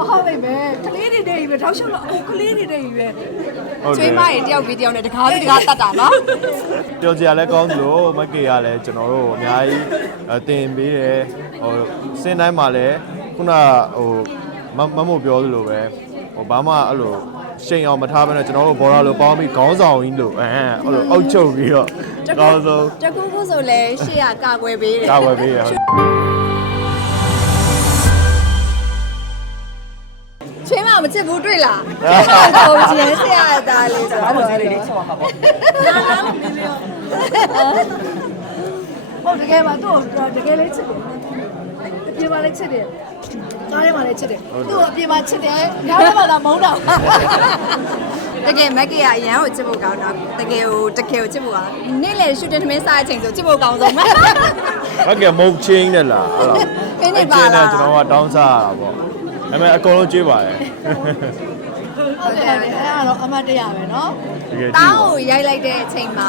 ဟုတ်ဟုတ်နေပဲကလေးတွေနေပြီထောက်ရှုပ်လို့အခုကလေးတွေနေပြီပဲဟုတ်ကျွေးတယ်မရေတယောက်ပြီးတယောက်နဲ့တကားပြီးတကားတတ်တာနော်ပြောကြရလဲကောင်းသလိုမက်ကေကလည်းကျွန်တော်တို့အများကြီးအတင်ပေးတယ်ဟိုစင်းတိုင်းမှာလည်းခုနဟိုမမမို့ပြောသလိုပဲဟိုဘာမှအဲ့လိုရှိန်အောင်မထားဘဲနဲ့ကျွန်တော်တို့ဘော်ရာလိုပေါင်းပြီးခေါင်းဆောင်ကြီးလို့အဲအဲ့လိုအုပ်ချုပ်ပြီးတော့အကောင်းဆုံးတကူကူဆိုလဲရှေ့ကကာကွယ်ပေးတယ်ကာဝယ်ပေးရဟုတ် ချွေးမမချစ်ဘူးတွေ့လားပုံကျင်းဆရာသားလေးဆိုတော့အဲ့လိုလေးဟုတ်တကယ်ပါသူ့ကိုတကယ်လေးချစ်တယ်အပြင်မှာလည်းချစ်တယ်ကားထဲမှာလည်းချစ်တယ်သူ့ကိုအပြင်မှာချစ်တယ်ကားထဲမှာသာမုန်းတာတကယ်မက်ကေကအရန်ကိုချစ်ဖို့ကောင်းတော့တကယ်ကိုတကယ်ကိုချစ်ဖို့ကနေ့လေရှူတင်သမင်းစားတဲ့အချိန်ဆိုချစ်ဖို့ကောင်းဆုံးပဲမက်ကမုတ်ချင်းနဲ့လားအဲ့တော့ခင်းနေပါလားအဲ့ချင်းနဲ့ကျွန်တော်ကတောင်းစားရတာပေါ့ ဒါပေမဲ့အကုန်လုံးကြွေးပါတယ် ဟုတ်တယ်အဲ့ဒါတော့အမတ်တရားပဲเนาะ တကယ်ကြည့် တော ပါ င်းကိုရိုက်လိုက်တဲ့အချိန်မှာ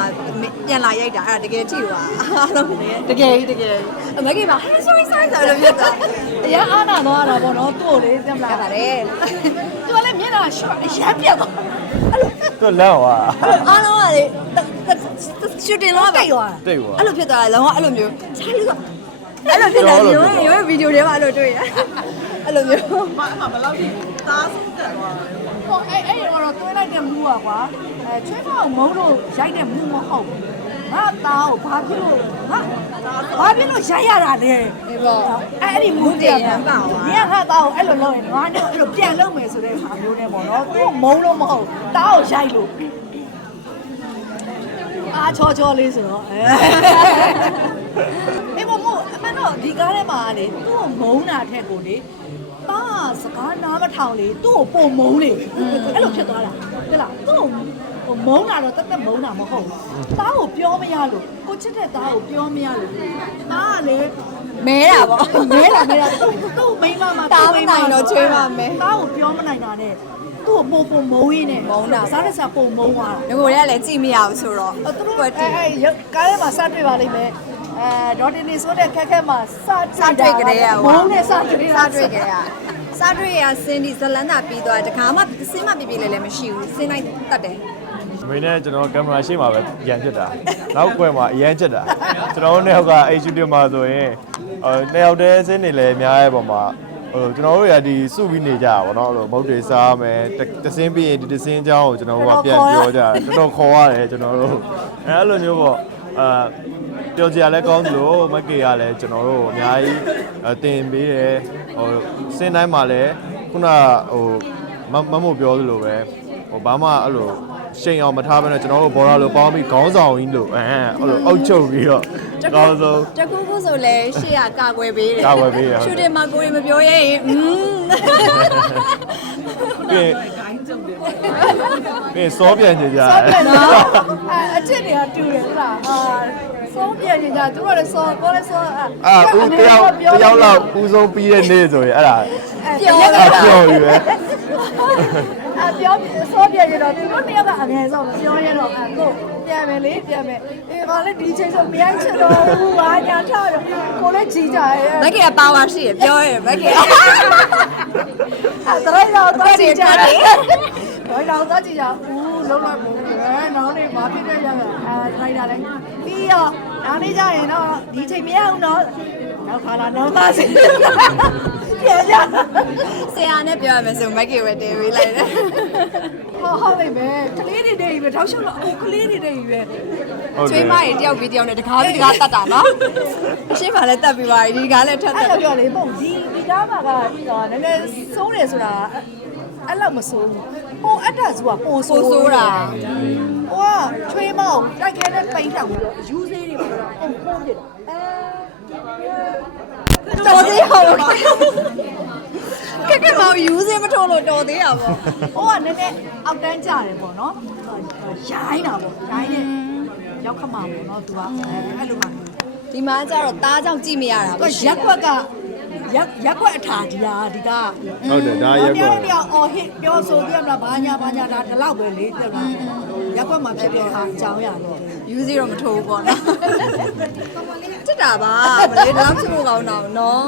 ပြန်လာရိုက်တာအဲ့ဒါတကယ်ထိသွားအားလုံးတကယ်တကယ်မက်ကေပါ sorry sorry ဆိုလို့ပြတ်သွား အရင်အားနာတော့တာပေါ့เนาะသူ့ကိုလေသိမ ရ လား ပါတယ် သူကလည်းမျက်နှာရှော့အရမ်းပြတ်သွား သူလန့်သွား အားလုံးကလေရှူတင်တော့ တိတ်သွား တိတ်သွား အဲ့လိုဖြစ်သွားတယ်လုံးဝအဲ့လိုမျိုးခြားလို့ဆိုအဲ့လိုဖြစ်တယ်ရိုးရိုးဗီဒီယိုတွေမှာအဲ့လိုတွေ့ရ အဲ့လိုမျိုးဟိုအဲ့အဲ့တော့တွဲလိုက်တဲ့မူอ่ะကွာအဲချွေးမောင်မုန်းလို့ရိုက်တဲ့မူမဟုတ်ဘူးငါသားကိုဘာဖြစ်လို့ငါဘာဖြစ်လို့ရိုက်ရတာလဲဒီပေါ့အဲ့အဲ့ဒီမူတရားကညခါသားကိုအဲ့လိုလုပ်ရင်ငါနဲ့အဲ့လိုပြန်လုပ်မယ်ဆိုတဲ့ဟာမျိုးနဲ့ပေါ့နော်သူမုန်းလို့မဟုတ်သားကိုရိုက်လို့အားချောချောလေးဆိုတော့အဲဒီမမို့အမှန်တော့ဒီကားထဲမှာလေသူ့ကိုမုန်းတာထက်ကိုလေ တာစကားနားမထောင်လေသူ့ကိုပုံမုန်းလေအဲ့လိုဖြစ်သွားတာဟုတ်လားသူ့ကိုဟိုမုန်းတာတော့တက်တက်မုန်းတာမဟုတ်ဘူးတားကိုပြောမရလို့ကိုချစ်တဲ့သားကိုပြောမရလို့တားကလေမဲတာပေါ့မဲတာမဲတာသူ့သူ့မိန်းမမှာတားမနိုင်တော့ချွေးပါမယ်တားကိုပြောမနိုင်တာနဲ့သူ့ကိုပုံပုံမုံရင်းနဲ့မုန်းတာစားတဲ့စားပုံမုံသွားတာငကိုတွေကလည်းကြည့်မရဘူးဆိုတော့အဲသူတို့ကွက်တီအဲအဲရုပ်ကားထဲမှာစတွေ့ပါလိမ့်မယ် အဲဒေါ်တင်နေဆိုတဲ့ခက်ခဲမှာစစတွေ့ကြတဲ့မုံနဲ့စတွေ့စားတွေ့ကြရစားတွေ့ရစင်းဒီဇလန်တာပြီးသွားတခါမှစင်းမပြပြလေးလည်းမရှိဘူးစင်းလိုက်တတ်တယ်မင်းနဲ့ကျွန်တော်ကင်မရာရှေ့မှာပဲရန်ဖြစ်တာနောက်ကွယ်မှာအရန်ချက်တာကျွန်တော်တို့နှစ်ယောက်ကအိတ်ရှူတင်မှာဆိုရင်အဲနှစ်ယောက်တည်းစင်းနေလဲအများရဲ့ပုံမှာဟိုကျွန်တော်တို့ရဒီစုပြီးနေကြတာဗောနော်အဲ့လိုမုတ်တွေစားမယ်တစင်းပြီးရင်ဒီတစင်းအကြောင်းကိုကျွန်တော်တို့ကပြန်ပြောကြတာတော်တော်ခေါ်ရတယ်ကျွန်တော်တို့အဲအဲ့လိုမျိုးပေါ့အာ ပြောကြရလဲကောင်းသလိုမက်ကေကလည်းကျွန်တော်တို့အများကြီးအတင်ပေးတယ်ဟိုစင်းတိုင်းမှာလည်းခုနဟိုမမမို့ပြောသလိုပဲဟိုဘာမှအဲ့လိုရှိန်အောင်မထားဘဲနဲ့ကျွန်တော်တို့ဘော်ရာလိုပေါင်းပြီးခေါင်းဆောင်ကြီးလို့အဲအဲ့လိုအုပ်ချုပ်ပြီးတော့အကောင်းဆုံးတကူကူဆိုလဲရှေ့ကကာကွယ်ပေးတယ်ကာကွယ်ပေးတယ်ဟုတ်တယ်ရှူတင်မှာကိုယ်မပြောရရင်อืมပြီးရင်ပြီးရင်စောပြန်ကြကြဆောတယ်ပြန်တော့အဲအချစ် တွေကတူတယ်ဟုတ်လားအာစောပြန်နေကြသူတို့လည်းစောကိုလည်းစောအာဦးတယောက်တယောက်လောက်ဦးဆုံးပြီးတဲ့နေ့ဆိုရင်အဲ့ဒါပြောအတာပြော်ပြီပဲအပြောစောပြန်ရတော့သူတို့တယောက်ကအငယ်ဆုံးပြောရတော့အကိုပြန်မယ်လေပြန်မယ်အေးငါလည်းဒီချိန်ဆိုမြိုင်းချင်တော့ဘူးပါညာထားတော့ကိုလည်းကြည်ကြရဲ့မက်ကပါဝါရှိရပြောရမက်ကအဲ့ဒါတော့တော့ကြည့်ကြတယ်။တော့တော့တော့ကြည့်ကြဦးလုံးလိုက်ဘူး။ အဲနောက်နေ့ဘာဖြစ်တဲ့ရကအဲခိုင်းတာလဲ။ပြီးတော့နောက်နေ့ကျရင်တော့ဒီချိန်မရအောင်တော့နောက်ခါလာနောက်သားစီ။ပြန်ကြ။ဆရာနဲ့ပြောရမယ်ဆိုမက်ကပဲတင်ပေးလိုက်တယ်ဟောဟုတ်နေပဲကလေးတွေနေပြီထောက်ရှုပ်လို့အခုကလေးတွေနေပြီပဲဟုတ်ချွေးတယ်မရေတယောက်ပြီးတယောက်နဲ့တကားပြီးတကားတတ်တာနော်အရှင်းပါလဲတတ်ပြီးပါပြီဒီကားလည်းထပ်တအဲ့တ်လိုပြောလေပုံဒီဒီကားမှာကနည်းနည်းစိုးတယ်ဆိုတာ အဲ့လောက်မစိုးဘူးဟိုအတ္တစုကပိုဆိုးပိုဆိုးတာ ဟိုကချွေးမောင်းတိုက်ခဲတဲ့ပိန်းတောင်ပြီးတော့ယူသေးတွေပေါ့ပုံပုံးတယ်အဲတော်သေးဟောကဲကဲမောင်ယူစင်းမထိုးလို့တော်သေးရပါဘောဟိုကနည်းနည်းအောက်တန်းကြတယ်ပေါ့နော်ရိုင်းတာပေါ့ရိုင်းတယ်ရောက်ခမှာပေါ့နော်သူကအဲအဲ့လိုမှဒီမှာကျတော့တားကြောင့်ကြည့်မရတာသူပဲကရက်ကွက်က ရက်ရက်ကွက်အထာဒီဟာဒီကဟုတ်တယ်ဒါရက်ပြောပေါ့ပြောအော်ဟစ်ပြောဆိုပြမလားဘာညာဘာညာဒါဒီလောက်ပဲလေတဲ့လားရက်ကွက်မှာဖြစ်တဲ့ဟာအကြောင်းရတော့ယူစီတော့မထိုးဘူးပေါ့နော်စစ်တာပါမလေးတော့ချစ်ဖို့ကောင်းတော့နော်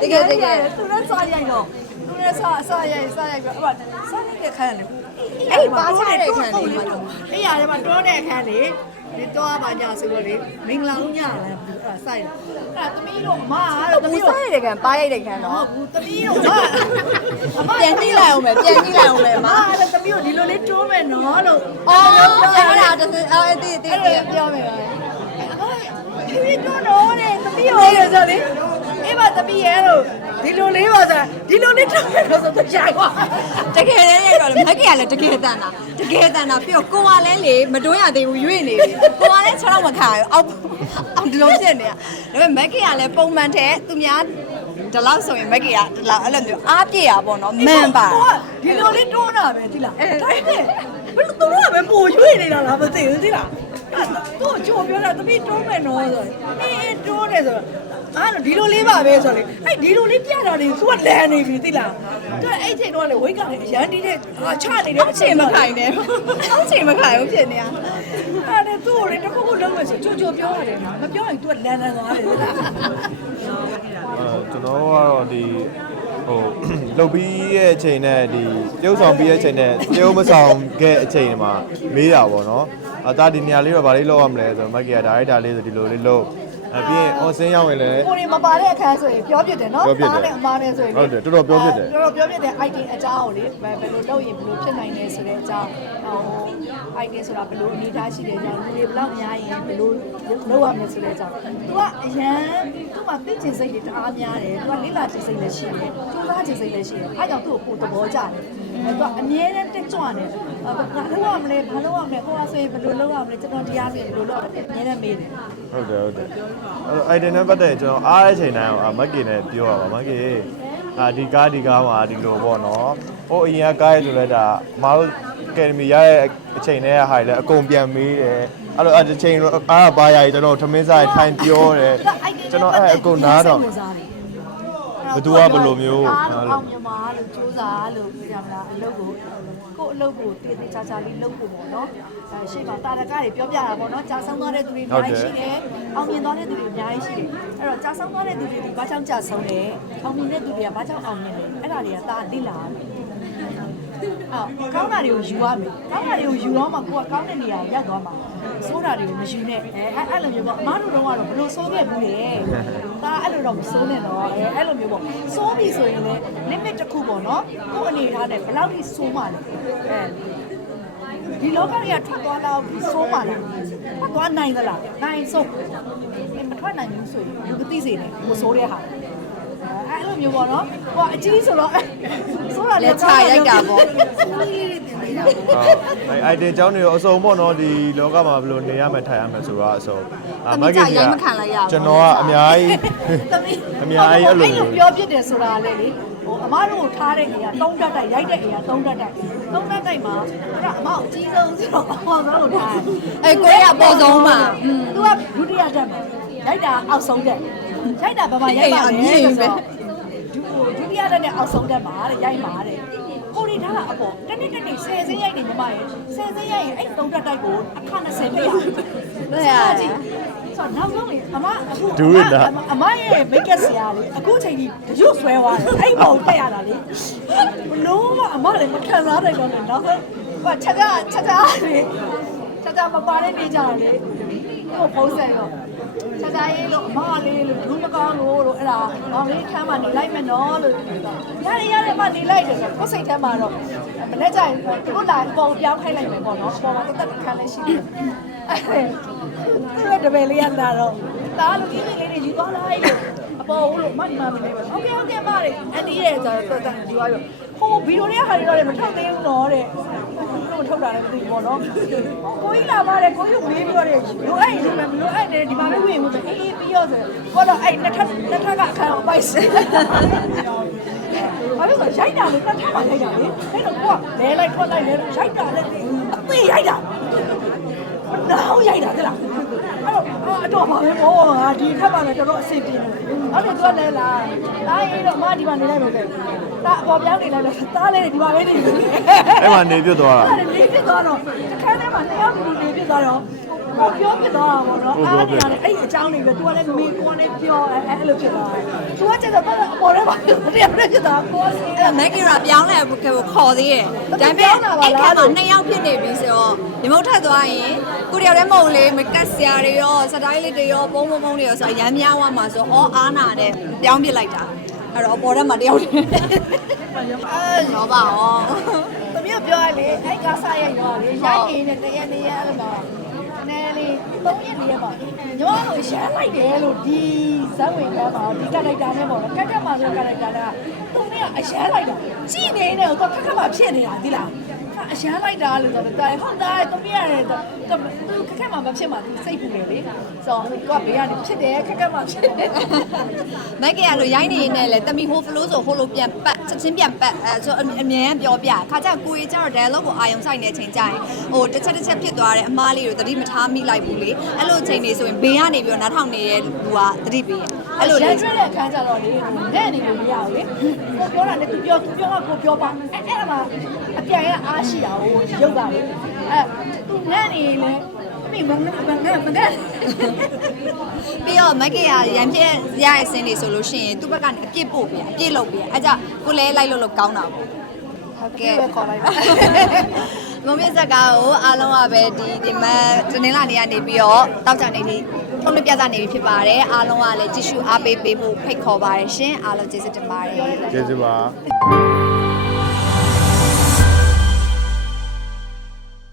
တကယ်တကယ်သူလည်းစားရိုက်တော့သူလနဲ့စအစရိုက်စရိုက်ပြီးတော့အဲ့ဒါစရိုက်တဲ့ခန်းလေအဲ့ပါချတဲ့ခန်းလေးမှာတော့အဲ့ရတယ်မှာတွန်းတဲ့ခန်းလေ ဒီတော့ပါကြဆိုတော့လေမင်္ဂလာဦးညလာအဲ့ဒါစိုက်တယ်အဲ့ဒါသမီးတို့အမကတော့သမီးဘူးတို့ စားရတဲ့ခံပါရိုက်တဲ့ခံမတော့ဟုတ်ဘူးသမီးတို့ကအမပြန်ကြည့်လိုက်အောင်မယ်ပြန်ကြည့်လိုက်အောင်မယ်အမမအဲ့ဒါသမီးတို့ဒီလိုလေးတွန်းမယ်နော်လို့အော်အဲ့ဒါတစ်စအဲ့ဒီဒီအဲ့ဒီဒါပြောမယ်ပါဒီဒီတွန်းတော့တဲ့သမီးရောဆိုလေအေးပါသမီးရဲ့လို့ ဒီလိုလေးပါဆိုဒီလိုလေးတွန်းမယ်လို့ဆိုတော့ကြာကွာတကယ်တည်းရတော့လေမက်ကရလည်းတကယ်တန်တာတကယ်တန်တာပြီးတော့ကိုကလည်းလေမတွန်းရသေးဘူးရွေ့နေပြီကိုကလည်း6တော့မခါရအောက်အောက်ဒီလိုဖြစ်နေတာဒါပေမဲ့မက်ကရလည်းပုံမှန်တဲ့သူများဒီလောက်ဆိုရင်မက်ကရဒီလောက်အဲ့လိုမျိုးအားပြည့်ရပါတော့မန်ပါဒီလိုလေးတွန်းတာပဲဒီလားဒါပေမဲ့ဘယ်လိုသူတို့ကပဲပို့ရွေ့နေတာလားမသိဘူးဒီလားအဲ့သူ့ချိုပြောတာသမီးတွန်းမယ်နော်ဆိုအေးအေးတွန်းတယ်ဆိုတော့ အားလို့ဒီလိုလေးပါပဲဆိုလေအဲ့ဒီလိုလေးပြတာနေသူကလန်နေပြီသိလားသူကအဲ့ချိန်တော့လေဝိတ်ကလည်းအရန်တီးတဲ့ဟာချနေတယ်အောက်ချိန်မခိုင်နဲ့အောက်ချိန်မခိုင်ဘူးဖြစ်နေတာအဲ့ဒါသူ့ကိုလေတစ်ခုခုလုံးမယ်ဆိုချိုချိုပြောရတယ်နော်မပြောရင် तू ကလန်လန်သွားတယ်သိလားအဲကျွန်တော်ကတော့ဒီဟိုလုတ်ပြီးရဲ့အချိန်နဲ့ဒီပြုတ်ဆောင်ပြီးရဲ့အချိန်နဲ့ပြုတ်မဆောင်ခဲ့အချိန်မှာမေးတာပေါ့နော်အသားဒီနေရာလေးတော့ဗာလေးလောက်ရမလဲဆိုတော့မက်ကီယာဒါရိုက်တာလေးဆိုဒီလိုလေးလုပ် အပြီးရင်အော်စင်းရောက်ရင်လည်း ကိုရီမပါတဲ့အခန်းဆိုရင်ပြောပြတယ်နော်ပြောပြတယ်နဲ့အမားနဲ့ဆိုရင်ဟုတ်တယ်တော်တော်ပြောပြတယ် တော်တော်ပြောပြတယ် item အကြောင်းကိုလေဘယ်ဘယ်လိုလုပ်ရင်ဘယ်လိုဖြစ်နိုင်လဲဆိုတဲ့အကြောင်းဟို item ဆိုတာဘယ်လိုအနေထားရှိတယ်ကြောင့်လူတွေဘယ်လောက်များရင်ဘယ်လိုလုပ်ရမလဲဆိုတဲ့အကြောင်း तू ကအရန်သူ့မှာသိချင်စိတ်တွေတအားများတယ် तू ကလေးလာချင်စိတ်လည်းရှိတယ်စူးစမ်းချင်စိတ်လည်းရှိတယ်အဲကြောင့်သူ့ကိုပို့သဘောကျတယ် အဲ तू ကအမြဲတမ်းတက်ကြွတယ်ဘာလုပ်ရမလဲဘာလုပ်ရမလဲဟိုကဆိုရင်ဘယ်လိုလုပ်ရမလဲကျွန်တော်တရားဆိုရင်ဘယ်လိုလုပ်ရမလဲအမြဲတမ်းမေးတယ်ဟုတ်တယ်ဟုတ်တယ်အဲ့တော့ item နဲ့ပတ်သက်ရင်ကျွန်တော်အားတဲ့အချိန်တိုင်းအောင်မက်ကီနဲ့ပြောရပါမက်ကီအာဒီကားဒီကားမှာဒီလိုပေါ့နော်ဟိုအရင်ကကားရဆိုလဲဒါမတို့အကယ်ဒမီရရဲ့အချိန်နဲ့ဟာလေအကုန်ပြန်မေးတယ်အဲ့တော့အဲ့ဒီချိန်တော့အားပါရည်ကျွန်တော်ထမင်းစားထိုင်ပြောတယ်ကျွန်တော်အဲ့အကုန်နားတော့ ဘသူကဘယ်လိုမျိုးအားလုံးအောင်မြမာလို့စူးစားလို့ပြောကြမလားအလုပ်ကိုကို့အလုပ်ကိုတည်တည်ချာချာလေးလုပ်ဖို့ပေါ့နော်အဲရှေ့မှာတာရကတွေပြောပြတာပေါ့နော်ကြာဆုံးသွားတဲ့သူတွေအများကြီးရှိတယ်အောင်မြင်သွားတဲ့သူတွေအများကြီးရှိတယ်အဲ့တော့ကြာဆုံးသွားတဲ့သူတွေဒီဘာကြောင့်ကြာဆုံးလဲအောင်မြင်တဲ့သူတွေကဘာကြောင့်အောင်မြင်လဲအဲ့ဒါတွေကဒါလိလာတယ် အော်ကောင်းတာတွေကိုယူရမယ်ကောင်းတာတွေကိုယူတော့မှကိုကကောင်းတဲ့နေရာကိုရောက်သွားမှာစိုးတာတွေကိုမယူနဲ့အဲအဲ့လိုမျိုးပေါ့အမားတို့တော့ကတော့ဘလို့စိုးခဲ့ဘူးလေဒါအဲ့လိုတော့မစိုးနဲ့တော့အဲအဲ့လိုမျိုးပေါ့စိုးပြီဆိုရင်လည်း limit တစ်ခုပေါ့နော်ကို့အနေထားနဲ့ဘယ်လောက်ထိစိုးမှလဲအဲဒီလောကတွေကထွက်သွားတော့ဒီစိုးမှလားထွက်သွားနိုင်သလားနိုင်စိုးမထွက်နိုင်ဘူးဆိုရင်လူမသိစေနဲ့ကိုစိုးတဲ့ဟာအဲ့ လိုမျိုးပေါ့နော်ဟိုအကြီးဆိုတော့စိုးတာလက်ချရိုက်တာပေါ့စိုးလေးတွေတင်နေတာအဲ့ item ကျောင်းတွေရောအစုံပေါ့နော်ဒီလောကမှာဘယ်လိုနေရမယ်ထိုင်ရမယ်ဆိုတော့အစုံအာမက်ကီကကျွန်တော်ကအများကြီးသမီးအများကြီးအဲ့လိုအဲ့လိုပြောပြတယ်ဆိုတာလေလေဟိုအမတို့ကိုထားတဲ့နေရာတုံးတက်တိုက်ရိုက်တဲ့နေရာတုံးတက်တိုက်တုံးတက်တိုက်မှာအဲ့ဒါအမအကြီးဆုံးဆိုတော့အပေါ်ဆုံးကိုထားအဲကိုရအပေါ်ဆုံးမှာသူကဒုတိယတက်မှာရိုက်တာအောက်ဆုံးတက်ရိုက်တာဘာမှရိုက်ပါလဲဆိုတော့ ဒုတိယတက်နဲ့အောက်ဆုံးတက်မှာတဲ့ရိုက်မှာတဲ့ကိုရီထားတာအပေါ်တနေ့တနေ့10စင်းရိုက်နေညီမရဲ့10စင်းရိုက်ရင်အဲ့တုံးတက်တိုက်ကိုအခ20ပြရကြည့်ဆိုတော့နောက်ဆုံးလေအမအခုအမရဲ့မိတ်ကက်ဆရာလေအခုချိန်ကြီးတရွတ်ဆွဲသွားတယ်အဲ့ဘောတက်ရတာလေဘလို့မှအမလည်းမခံစားနိုင်တော့ဘူးနောက်ဆုံးဟိုချက်ချက်ချက်ချက်လေချက်ချက်မပါတဲ့နေကြတယ်လေ သူ့ကိုဖုံးဆက်ရောချာချာရေးလို့အမလေးလို့လူမကောင်းလို့လို့အဲ့ဒါမောင်လေးထမ်းမှနေလိုက်မယ်နော်လို့ပြောတော့ရတယ်ရတယ်မနေလိုက်တယ်ဆိုကိုယ်စိတ်ထဲမှာတော့မနေ့ကျရင်သူတို့လာပုံပြောင်းခိုင်းလိုက်မယ်ပေါ့နော်ပုံကတက်တက်ခံလဲရှိတယ်သူ့ရဲ့တပည့်လေးကလာတော့တားလို့ဒီလေးတွေယူသွားလိုက်လို့အပေါ်ဦးလို့မတ်မမနေပါဟုတ်ကဲ့ဟုတ်ကဲ့မလေးအန်ဒီရဲ့ဆိုတော့တော်တော်ယူသွားပြီဟိုဗီဒီယိုတွေကဟာတွေတော့မထောက်သေးဘူးနော်တဲ့ ထုတ်တာလည်းမသိဘူးပေါ့နော်ကိုကြီးလာပါတယ်ကိုကြီးမေးပြီးတော့လိုအဲ့ဒီမှာမလိုအဲ့တယ်ဒီမှာပဲဝင်မှုဆိုအေးအေးပြီးရောဆိုတော့တော့အဲ့နှစ်ထပ်နှစ်ထပ်ကအခန်းအောင်ပိုက်စဘာလို့ဆိုရိုက်တာလို့နှစ်ထပ်ပါရိုက်တာလေအဲ့တော့ကိုကလဲလိုက်ထွက်လိုက်လဲရိုက်တာလည်းအသေးရိုက်တာမနာအောင်ရိုက်တာတလားအဲ့တော့အတော့ပါပဲဘောငါဒီထပ်ပါမယ်တော်တော်အဆင်ပြေတယ် အဲ့တော့သူကလဲလာတားရေးတော့မဒီမှာနေလိုက်လို့ပဲတာအပေါ်ပြောင်းနေလိုက်လို့တားလေးဒီမှာပဲနေတယ်အဲ့မှာနေပြတ်သွားတာအဲ့ဒါနေပြစ်သွားတော့တစ်ခါတည်းမှာနှစ်ယောက်လူနေပြစ်သွားတော့ ကိုပြောပြတော့တာပေါ့နော်အားနေရတယ်အဲ့ဒီအကြောင်းတွေပဲ तू ကလည်းမေကိုကလည်းပြောအဲ့အဲ့လိုဖြစ်သွားတယ် तू ကကျတော့တော့အပေါ်ထဲမှာတရားပြဖြစ်တာကိုယ်စီအဲ့မက်ကီရာပြောင်းလဲကိုခေါ်သေးတယ်ဒါပေမဲ့အဲ့ခါမှာနှစ်ယောက်ဖြစ်နေပြီဆိုတော့ဒီမုတ်ထက်သွားရင်ကိုတယောက်တည်းမဟုတ်လေမကတ်ဆရာတွေရောစတိုင်းလေးတွေရောပုံပုံပုံတွေရောဆိုရမ်းများသွားမှာဆိုအော်အားနာတဲ့ပြောင်းပြလိုက်တာအဲ့တော့အပေါ်ထဲမှာတယောက်တည်းရောပါရောသမီးပြောရလေအဲ့ကားစားရရောလေရိုက်နေတဲ့တရက်တရက်အဲ့လိုပါနဲလေ သုံးရက်နေရပါညီမတို့ရမ်းလိုက်တယ်လို့ဒီဇက်ဝင်ကမှာဒီကလိုက်တာနဲ့ပေါ့နော်ကက်ကက်မှာဆိုကလိုက်တာကသူနဲ့အရမ်းလိုက်တာကြည့်နေတယ်တော့ခက်ခက်မှာဖြစ်နေတာဒီလား အရမ်းလိုက်တာလို့ဆိုတော့တာဟုတ်တာသမီးရတယ်သူခက်ခက်မှာမဖြစ်မှာသူစိတ်ပူတယ်လေဆိုတော့ကဘေးကနေဖြစ်တယ်ခက်ခက်မှာဖြစ်တယ်မက်ကီရာလိုရိုင်းနေနေလေတမီဟိုဖလိုဆိုဟိုလိုပြန်ပတ်ချက်ချင်းပြန်ပတ်အဲဆိုအမြဲပြောပြခါကျကိုကြီးကျတော့ dialogue ကိုအာယုံဆိုင်တဲ့အချိန်ကျရင်ဟိုတစ်ချက်တစ်ချက်ဖြစ်သွားတယ်အမားလေးကိုသတိမထားမိလိုက်ဘူးလေအဲ့လိုအချိန်တွေဆိုရင်ဘေးကနေပြီးတော့နားထောင်နေတဲ့လူကသတိပေးအဲ့လိုရလေန်ကျွဲတဲ့အခန်းကျတော့လေနဲ့နေလို့မရဘူးလေကိုပြောတာနဲ့သူပြောသူပြောကကိုပြောပါအဲ့အဲ့ဒါမှ အပြန်ရအားရှိတာကိုရုပ်တာလေအဲ့သူနဲ့နေလေအမေမငမငမငပြီးတော့မက်ကီရာရန်ပြည့်ရရဲ့စင်းတွေဆိုလို့ရှိရင်သူ့ဘက်ကနေအပြစ်ပို့ပြအပြစ်လုပ်ပြအဲ့ကြကိုလဲလိုက်လို့လို့ကောင်းတာပေါ့ဟုတ်ကဲ့ပဲခေါ်လိုက်ပါမုံမြင့်ဇက်ကားကိုအားလုံးကပဲဒီဒီမတနင်္လာနေ့ကနေပြီးတော့တောက်ကြနေပြီထုံးမပြသနေပြီဖြစ်ပါတယ်အားလုံးကလည်းကြည့်ရှုအားပေးပေးဖို့ဖိတ်ခေါ်ပါတယ်ရှင်အားလုံးကျေးဇူးတင်ပါတယ်ကျေးဇူးပါ